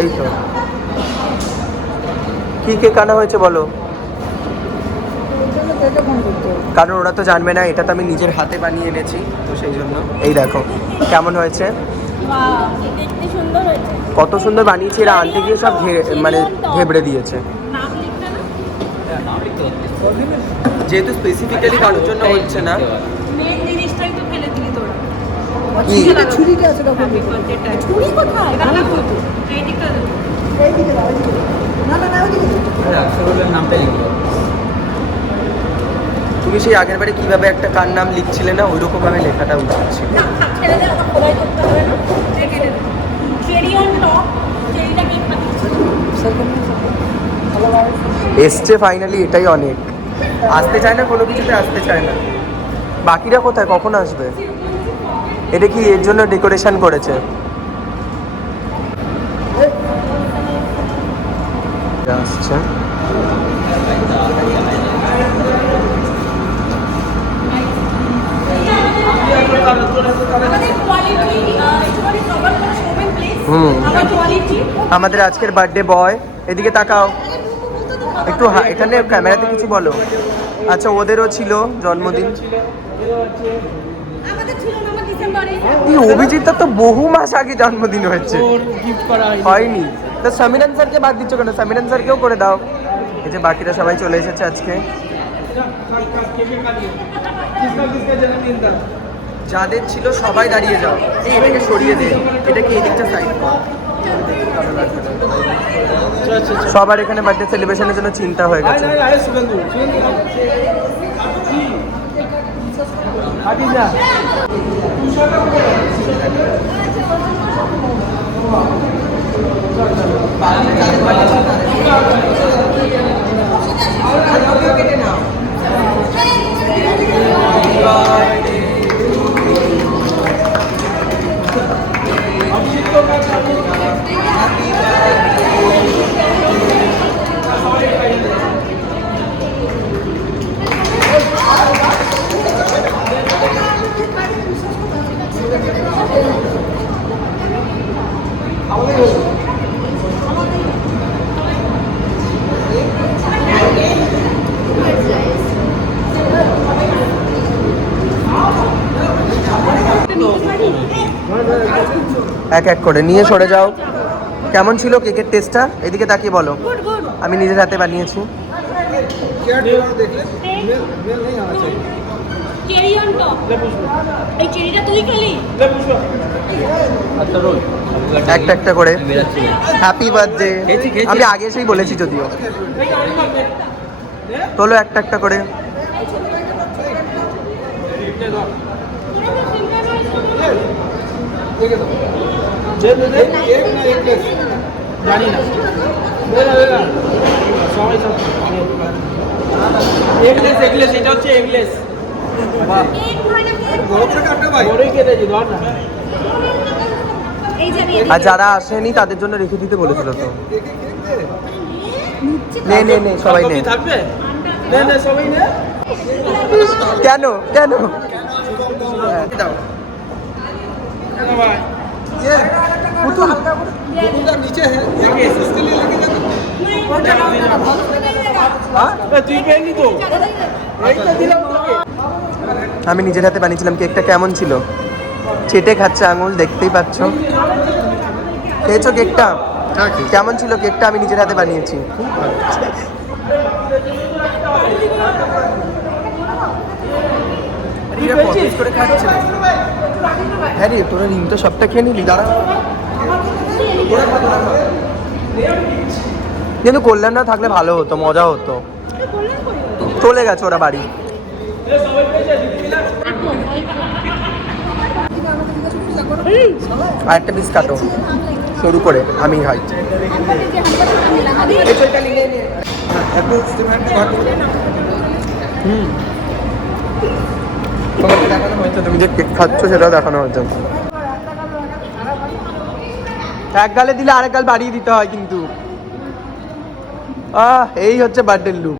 এই তো। কি কেক আনা হয়েছে বলো? কারণ ওরা তো জানবে না, এটা তো আমি নিজের হাতে বানিয়ে এনেছি, তো সেই জন্য। এই দেখো, কেমন হয়েছে? কত সুন্দর বানিয়েছি, এরা আনতে গিয়ে সব মানে ঘেবড়ে দিয়েছে। যেহেতু স্পেসিফিক্যালি কারোর জন্য হচ্ছে না মেন জিনিসটাই তো ফেলে দিলি তোরা কি ছুরিটা আছে ছুরি কোথায়। না না না দাও। তুমি সেই আগের বারে কীভাবে একটা কার নাম লিখছিলে না ওই রকম ভাবে লেখাটা উচিত ছিল না থাক, ছেড়ে দে ওটা খোদাই করতে হবে না। রেখে দে। চেরি অন টপ চেরিটা কেক পাঠিয়েছি এসছে ফাইনালি এটাই অনেক। আসতে চায় না কোনো কিছুতে আসতে চায় না। বাকিরা কোথায়? কখন আসবে? এটা কি এর জন্য ডেকোরেশন করেছে? হুম। আমাদের আজকের বার্থডে বয় এদিকে তাকাও। একটু এখানে ক্যামেরাতে কিছু বলো। আচ্ছা ওদেরও ছিল জন্মদিন। আমাদের ছিল না এই অভিজিৎটার তো বহু মাস আগে জন্মদিন হয়েছে। হয়নি। তো সমীরন স্যারকে বাদ দিচ্ছ কেন? সমীরন স্যারকেও করে দাও। এই যে বাকিরা সবাই চলে এসেছে আজকে। যাদের ছিল সবাই দাঁড়িয়ে যাও। এই এটাকে সরিয়ে দে। এটাকে এদিকটা সাইড সবার এখানে বার্থডে সেলিব্রেশনের জন্য চিন্তা হয়ে গেছে। খাদিজা এক এক করে নিয়ে সরে যাও। কেমন ছিল কেকের টেস্টটা এদিকে তাকিয়ে বলো। আমি নিজের হাতে বানিয়েছি। এই চেরিটা তুই খেলি? একটা একটা করে। হ্যাপি বার্থডে আমি আগে এসেই বলেছি যদিও। তোলো একটা একটা করে। জানি না। এগলেস এগলেস এটা হচ্ছে এগলেস। আর যারা আসেনি তাদের জন্য রেখে দিতে বলেছিল তো। নে নে নে সবাই নে। কপি থাকবে নে নে সবাই নে কেন কেন? হ্যাঁ, ভাই পুতুল এ, তুই পেয়ে তো দিলাম তোকে। আমি নিজের হাতে বানিয়েছিলাম কেকটা কেমন ছিল? চেটে খাচ্ছে আঙুল দেখতেই পাচ্ছ। খেয়েছো কেকটা? কেমন ছিল কেকটা? আমি নিজের হাতে বানিয়েছি। হ্যাঁ রে তোরা রিং তো সবটা খেয়ে নিলি দাঁড়া। কিন্তু কল্যাণরা থাকলে ভালো হতো মজা হতো। চলে গেছে ওরা বাড়ি। আর একটা পিস কাটো। শুরু করে আমি খাই হুম। তোমাকে দেখানো হয়েছে তুমি যে কেক খাচ্ছ সেটা দেখানো হয়েছে। এক গালে দিলে আরেক গাল বাড়িয়ে দিতে হয় কিন্তু। আহ এই হচ্ছে বার্থডে লুক